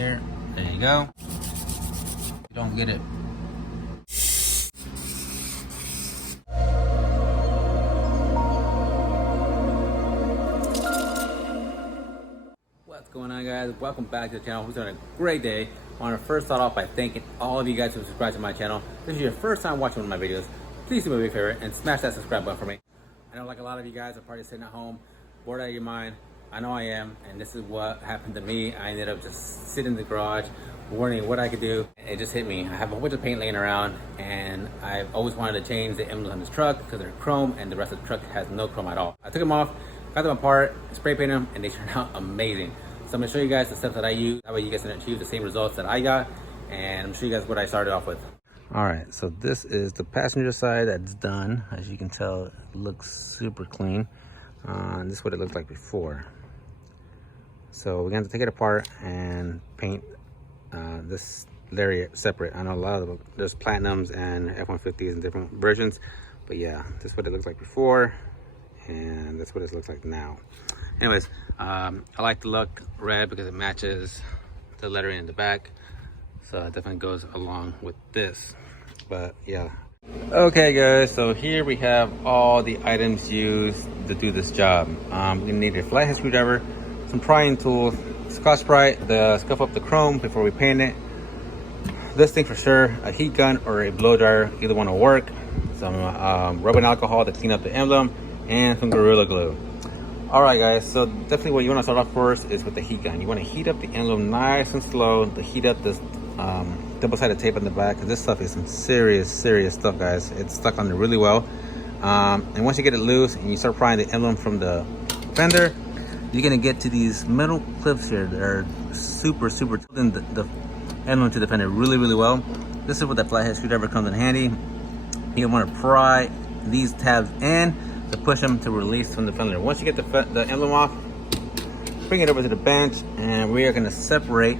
here. There you go. You don't get it. What's going on, guys? Welcome back to the channel. We're having a great day. I want to first start off by thanking all of you guys who subscribed to my channel. If this is your first time watching one of my videos, please do me a big favor and smash that subscribe button for me. I know like a lot of you guys are probably sitting at home, bored out of your mind. I know I am, and this is what happened to me. I ended up just sitting in the garage, wondering what I could do. It just hit me. I have a bunch of paint laying around, and I've always wanted to change the emblems on this truck because they're chrome, and the rest of the truck has no chrome at all. I took them off, got them apart, spray painted them, and they turned out amazing. So I'm gonna show you guys the steps that I use. That way you guys can achieve the same results that I got, and I'm gonna show you guys what I started off with. All right, so this is the passenger side that's done. As you can tell, it looks super clean. This is what it looked like before. So we're going to take it apart and paint this lariat separate. I know a lot of them, there's platinums and F-150s and different versions, but yeah, this is what it looks like before, and that's what it looks like now. Anyways, I like the look red because it matches the lettering in the back, so it definitely goes along with this. But yeah, okay guys, so here we have all the items used to do this job. We're gonna need a flathead screwdriver, some prying tools, Scotch-Brite to scuff up the chrome before we paint it, this thing for sure, a heat gun or a blow dryer, either one will work, some rubbing alcohol to clean up the emblem, and some Gorilla Glue. All right guys, so definitely what you want to start off first is with the heat gun. You want to heat up the emblem nice and slow to heat up this double-sided tape on the back, because this stuff is some serious stuff, guys. It's stuck on there really well, and once you get it loose and you start prying the emblem from the fender, you're gonna get to these metal clips here that are super holding the emblem to the fender really well. This is where the flathead screwdriver comes in handy. You want to pry these tabs in to push them to release from the fender. Once you get the emblem off, bring it over to the bench, and we are going to separate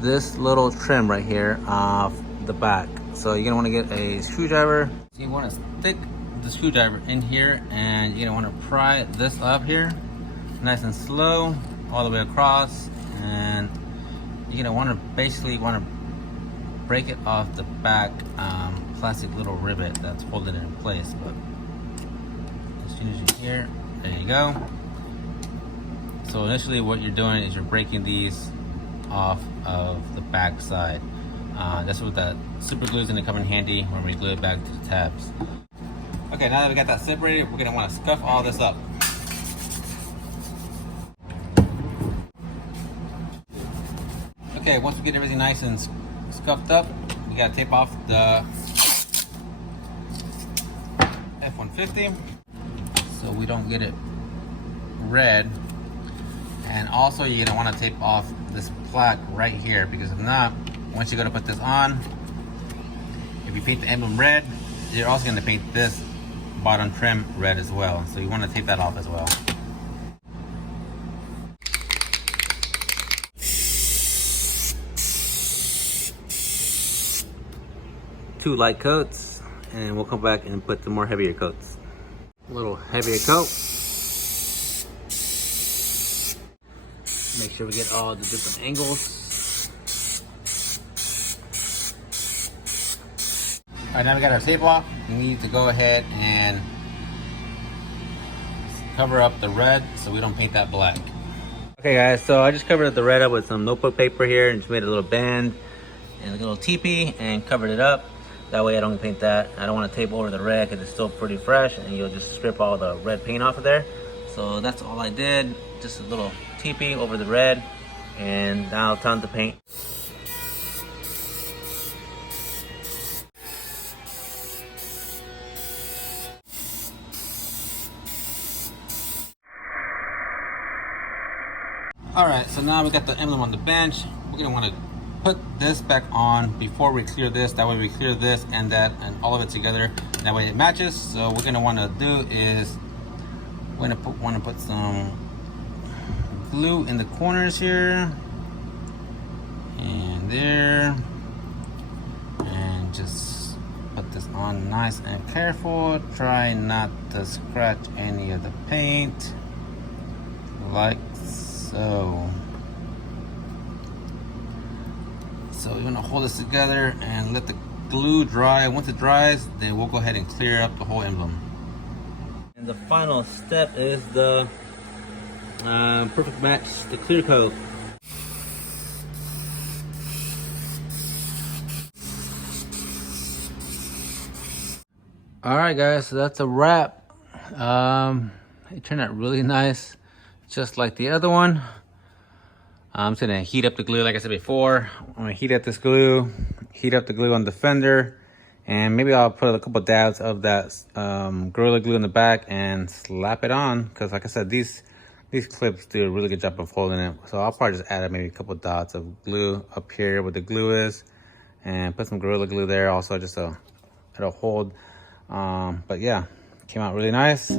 this little trim right here off the back. So you're going to want to get a screwdriver. So you want to stick the screwdriver in here, and you're going to want to pry this up here nice and slow all the way across, and you're going to want to basically break it off the back plastic little rivet that's holding it in place. But as soon as you hear, there you go. So initially what you're doing is you're breaking these off of the back side. That's what that super glue is going to come in handy when we glue it back to the tabs. Okay, now that we got that separated, we're going to want to scuff all this up. Okay, once we get everything nice and scuffed up, we got to tape off the F-150 so we don't get it red. And also you're going to want to tape off this plaque right here, because if not, once you're going to put this on, if you paint the emblem red, you're also going to paint this bottom trim red as well. So you want to tape that off as well. Two light coats, and we'll come back and put the more heavier coats. A little heavier coat. Make sure we get all the different angles. All right, now we got our tape off. We need to go ahead and cover up the red so we don't paint that black. Okay guys, so I just covered the red up with some notebook paper here and just made a little band and a little teepee and covered it up. That way I don't paint that. I don't want to tape over the red because it's still pretty fresh, and you'll just strip all the red paint off of there. So that's all I did. Just a little teepee over the red, and now time to paint. All right, so now we got the emblem on the bench. We're gonna want to put this back on before we clear this. That way we clear this and that and all of it together. That way it matches. So what we're gonna want to do is we're gonna want to put some glue in the corners here and there, and just put this on nice and careful. Try not to scratch any of the paint, like so. So we're gonna hold this together and let the glue dry. Once it dries, then we'll go ahead and clear up the whole emblem. And the final step is the perfect match, the clear coat. All right, guys, so that's a wrap. It turned out really nice, just like the other one. I'm just gonna heat up the glue like I said before. I'm gonna heat up this glue, heat up the glue on the fender, and maybe I'll put a couple dabs of that Gorilla Glue in the back and slap it on, because like I said, these clips do a really good job of holding it. So I'll probably just add maybe a couple dots of glue up here where the glue is, and put some Gorilla Glue there also, just so it'll hold. But yeah, came out really nice.